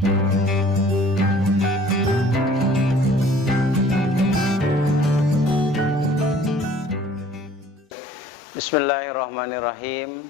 Bismillahirrahmanirrahim.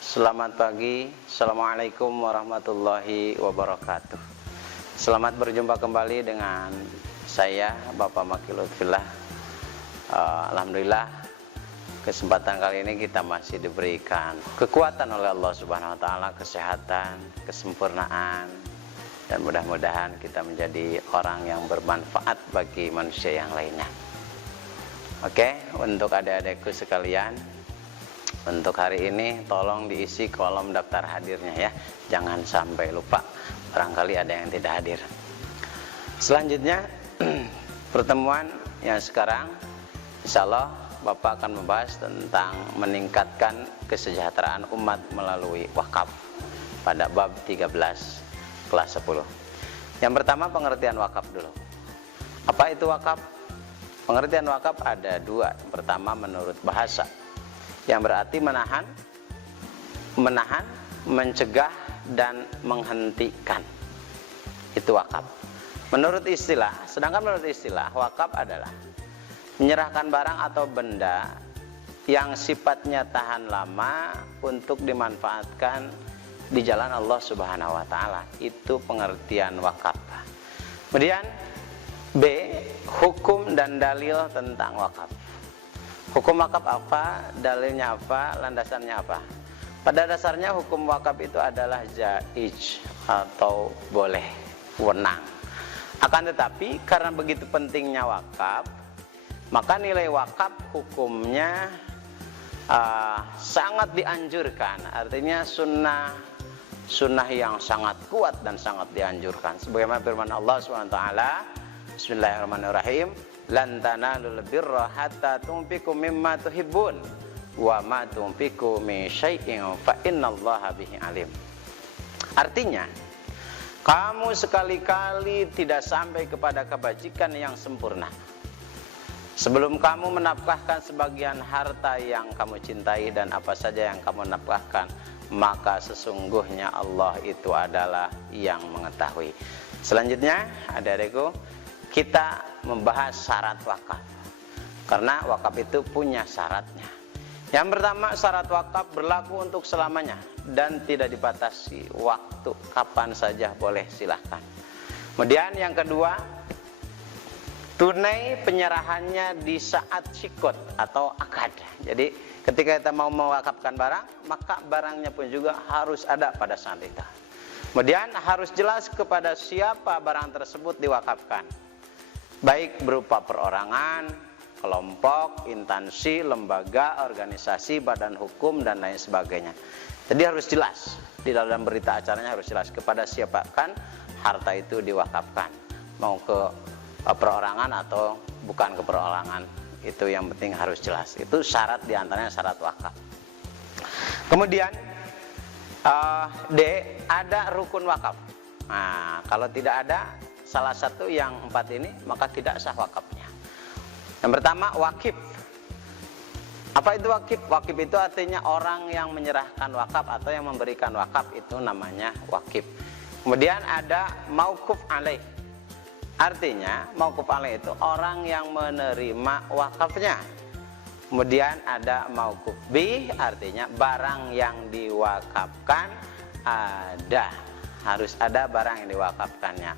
Selamat pagi. Assalamualaikum warahmatullahi wabarakatuh. Selamat berjumpa kembali dengan saya Bapak Maki Lutfillah. Alhamdulillah, kesempatan kali ini kita masih diberikan kekuatan oleh Allah Subhanahu wa taala, kesehatan, kesempurnaan, dan mudah-mudahan kita menjadi orang yang bermanfaat bagi manusia yang lainnya. Oke, untuk adik-adikku sekalian, untuk hari ini tolong diisi kolom daftar hadirnya ya. Jangan sampai lupa, barangkali ada yang tidak hadir. Selanjutnya, pertemuan yang sekarang, insya Allah Bapak akan membahas tentang meningkatkan kesejahteraan umat melalui wakaf pada bab 13 kelas 10. Yang pertama, pengertian wakaf dulu. Apa itu wakaf? Pengertian wakaf ada dua. Yang pertama, menurut bahasa, yang berarti menahan, mencegah, dan menghentikan. Itu wakaf. Menurut istilah, sedangkan menurut istilah, wakaf adalah menyerahkan barang atau benda yang sifatnya tahan lama untuk dimanfaatkan di jalan Allah Subhanahu wa taala. Itu pengertian wakaf. Kemudian B, hukum dan dalil tentang wakaf. Hukum wakaf apa, dalilnya apa, landasannya apa? Pada dasarnya hukum wakaf itu adalah jaiz atau boleh, wenang. Akan tetapi karena begitu pentingnya wakaf, maka nilai wakaf hukumnya sangat dianjurkan. Artinya sunnah yang sangat kuat dan sangat dianjurkan. Sebagaimana firman Allah SWT, Bismillahirrahmanirrahim, lan tanalul birra hatta tunfiqu mimma tuhibbun wa ma tunfiqu min syai'in fa innallaha bihi alim. Artinya, kamu sekali-kali tidak sampai kepada kebajikan yang sempurna sebelum kamu menafkahkan sebagian harta yang kamu cintai, dan apa saja yang kamu nafkahkan, maka sesungguhnya Allah itu adalah yang mengetahui. Selanjutnya, adik-adikku, kita membahas syarat wakaf, karena wakaf itu punya syaratnya. Yang pertama, syarat wakaf berlaku untuk selamanya dan tidak dibatasi waktu, kapan saja boleh, silahkan. Kemudian yang kedua, tunai penyerahannya di saat syikot atau akad. Jadi ketika kita mau mewakafkan barang, maka barangnya pun juga harus ada pada saat itu. Kemudian harus jelas kepada siapa barang tersebut diwakafkan, baik berupa perorangan, kelompok, instansi, lembaga, organisasi, badan hukum, dan lain sebagainya. Jadi harus jelas, di dalam berita acaranya harus jelas kepada siapa kan harta itu diwakafkan, mau ke perorangan atau bukan ke perorangan. Itu yang penting harus jelas. Itu syarat, diantaranya syarat wakaf. Kemudian D, ada rukun wakaf. Nah, kalau tidak ada salah satu yang 4 ini, maka tidak sah wakafnya. Yang pertama, wakif. Apa itu wakif? Wakif itu artinya orang yang menyerahkan wakaf atau yang memberikan wakaf, itu namanya wakif. Kemudian ada mauquf alaih. Artinya mauquf alaih itu orang yang menerima wakafnya. Kemudian ada mauquf bih, artinya barang yang diwakafkan ada, harus ada barang yang diwakafkannya.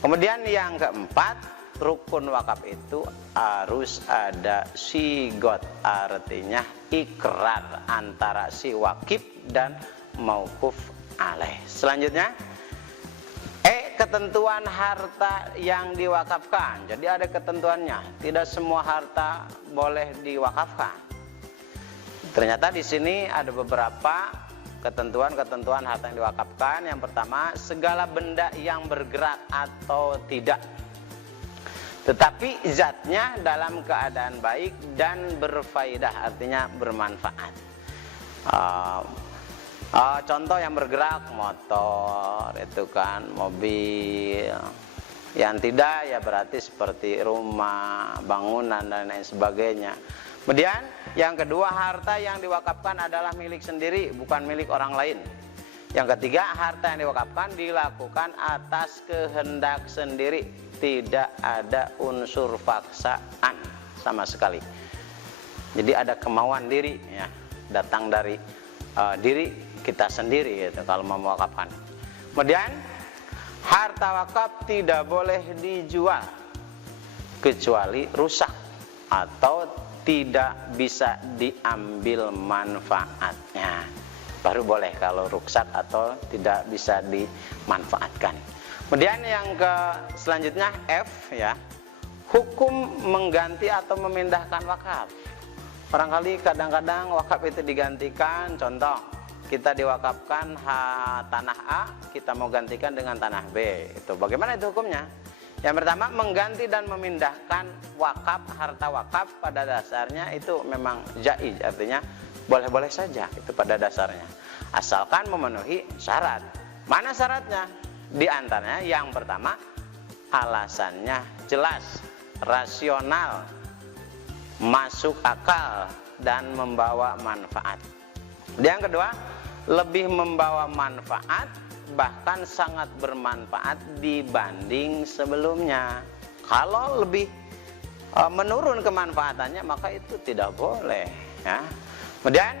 Kemudian yang keempat, rukun wakaf itu harus ada sigot, artinya ikrar antara si wakif dan mauquf alaih. Selanjutnya, ketentuan harta yang diwakafkan. Jadi ada ketentuannya, tidak semua harta boleh diwakafkan. Ternyata di sini ada beberapa ketentuan harta yang diwakafkan. Yang pertama, segala benda yang bergerak atau tidak, tetapi zatnya dalam keadaan baik dan berfaedah, artinya bermanfaat. Contoh yang bergerak, motor, itu kan, mobil. Yang tidak ya berarti seperti rumah, bangunan, dan lain sebagainya. Kemudian yang kedua, harta yang diwakafkan adalah milik sendiri, bukan milik orang lain. Yang ketiga, harta yang diwakafkan dilakukan atas kehendak sendiri, tidak ada unsur paksaan sama sekali. Jadi ada kemauan diri, ya, datang dari diri kita sendiri gitu, kalau mau mewakafkan. Kemudian harta wakaf tidak boleh dijual kecuali rusak atau tidak bisa diambil manfaatnya. Baru boleh kalau rusak atau tidak bisa dimanfaatkan. Kemudian yang selanjutnya F, ya, hukum mengganti atau memindahkan wakaf. Barangkali kadang-kadang wakaf itu digantikan, contoh kita diwakafkan tanah A, kita mau gantikan dengan tanah B. Itu bagaimana itu hukumnya? Yang pertama, mengganti dan memindahkan wakaf, harta wakaf pada dasarnya itu memang jaiz, artinya boleh-boleh saja itu pada dasarnya, asalkan memenuhi syarat. Mana syaratnya? Di antaranya yang pertama, alasannya jelas, rasional, masuk akal, dan membawa manfaat. Yang kedua, lebih membawa manfaat, bahkan sangat bermanfaat dibanding sebelumnya. Kalau lebih menurun kemanfaatannya, maka itu tidak boleh, ya. Kemudian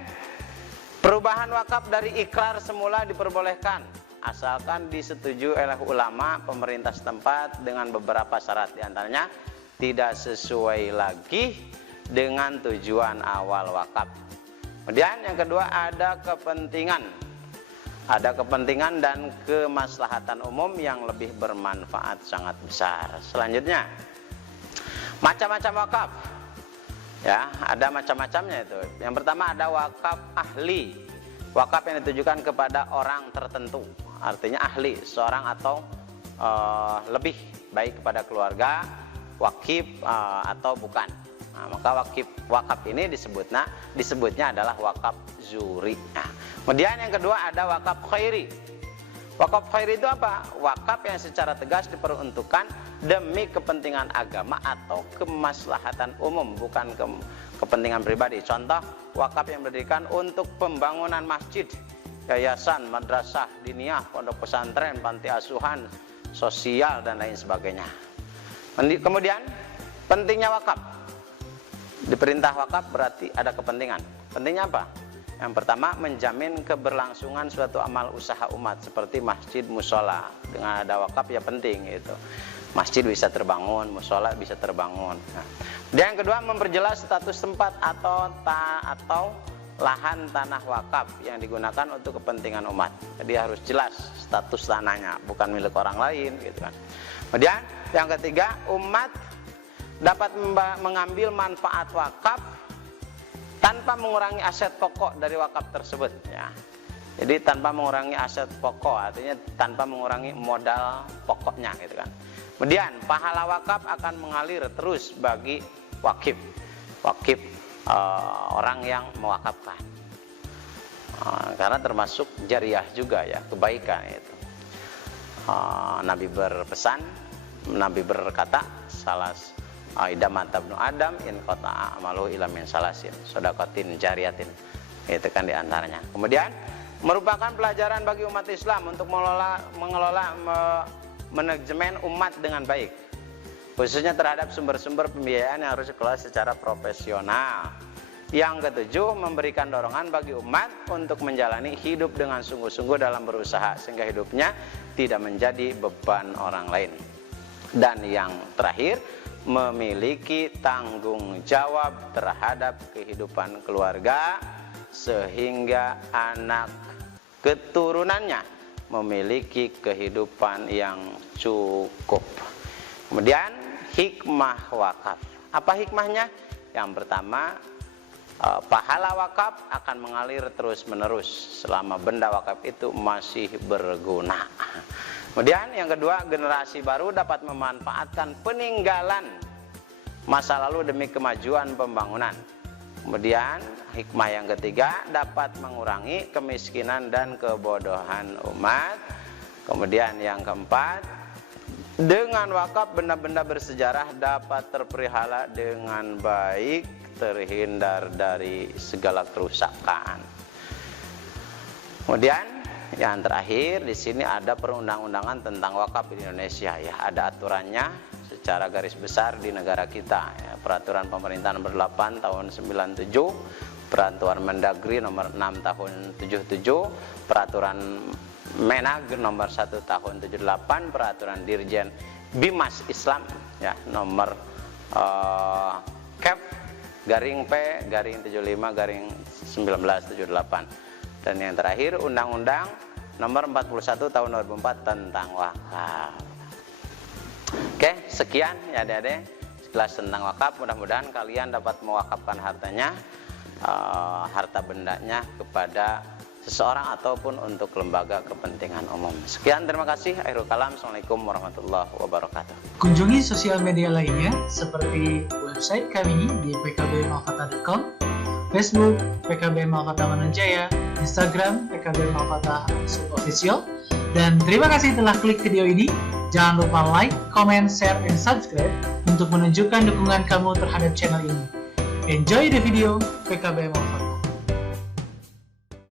perubahan wakaf dari ikrar semula diperbolehkan, asalkan disetujui oleh ulama pemerintah setempat dengan beberapa syarat. Di antaranya tidak sesuai lagi dengan tujuan awal wakaf. Kemudian yang kedua, ada kepentingan dan kemaslahatan umum yang lebih bermanfaat sangat besar. Selanjutnya, macam-macam wakaf, ya, ada macam-macamnya itu. Yang pertama ada wakaf ahli, wakaf yang ditujukan kepada orang tertentu, artinya ahli, seorang atau lebih, baik kepada keluarga, wakif atau bukan. Nah, maka wakaf ini disebutnya adalah wakaf zuri. Nah, kemudian yang kedua ada wakaf khairi. Wakaf khairi itu apa? Wakaf yang secara tegas diperuntukkan demi kepentingan agama atau kemaslahatan umum, bukan kepentingan pribadi. Contoh, wakaf yang didirikan untuk pembangunan masjid, yayasan, madrasah, diniyah, pondok pesantren, panti asuhan, sosial, dan lain sebagainya. Kemudian pentingnya wakaf. Diperintah wakaf berarti ada kepentingan. Pentingnya apa? Yang pertama, menjamin keberlangsungan suatu amal usaha umat seperti masjid, musola. Dengan ada wakaf ya penting itu. Masjid bisa terbangun, musola bisa terbangun. Nah, dan yang kedua, memperjelas status tempat atau lahan tanah wakaf yang digunakan untuk kepentingan umat. Jadi harus jelas status tanahnya, bukan milik orang lain gitu kan. Kemudian yang ketiga, umat dapat mengambil manfaat wakaf tanpa mengurangi aset pokok dari wakaf tersebut, ya. Jadi tanpa mengurangi aset pokok, artinya tanpa mengurangi modal pokoknya gitu kan. Kemudian pahala wakaf akan mengalir terus bagi wakif orang yang mewakafkan, karena termasuk jariah juga, ya, kebaikan itu. Nabi berkata, idza mata ibnu Adam in qata'a amaluhu illa min salasin shadaqatin jariyatin. Itu kan diantaranya. Kemudian merupakan pelajaran bagi umat Islam untuk mengelola manajemen umat dengan baik, khususnya terhadap sumber-sumber pembiayaan yang harus dikelola secara profesional. Yang ketujuh, memberikan dorongan bagi umat untuk menjalani hidup dengan sungguh-sungguh dalam berusaha, sehingga hidupnya tidak menjadi beban orang lain. Dan yang terakhir, memiliki tanggung jawab terhadap kehidupan keluarga, sehingga anak keturunannya memiliki kehidupan yang cukup. Kemudian hikmah wakaf. Apa hikmahnya? Yang pertama, pahala wakaf akan mengalir terus-menerus selama benda wakaf itu masih berguna. Kemudian yang kedua, generasi baru dapat memanfaatkan peninggalan masa lalu demi kemajuan pembangunan. Kemudian hikmah yang ketiga, dapat mengurangi kemiskinan dan kebodohan umat. Kemudian yang keempat, dengan wakaf benda-benda bersejarah dapat terpelihara dengan baik, terhindar dari segala kerusakan. Kemudian yang terakhir di sini ada perundang-undangan tentang wakaf di Indonesia ya, ada aturannya secara garis besar di negara kita ya. Peraturan pemerintah nomor 8 tahun 97, peraturan Mendagri nomor 6 tahun 77, peraturan Menag nomor 1 tahun 78, peraturan Dirjen Bimas Islam ya nomor Kep garing P garing 75 garing 1978. Dan yang terakhir Undang-Undang nomor 41 tahun 2004 tentang wakaf. Oke, sekian ya adik-adik sekilas tentang wakaf. Mudah-mudahan kalian dapat mewakafkan hartanya, harta bendanya kepada seseorang ataupun untuk lembaga kepentingan umum. Sekian, terima kasih. Akhirul kalam. Assalamualaikum warahmatullahi wabarakatuh. Kunjungi sosial media lainnya seperti website kami di pkbmalfata.com, Facebook PKB Malfata Mananjaya, Instagram PKB Malfata Official. Dan terima kasih telah klik video ini. Jangan lupa like, comment, share, dan subscribe untuk menunjukkan dukungan kamu terhadap channel ini. Enjoy the video PKB Malfata.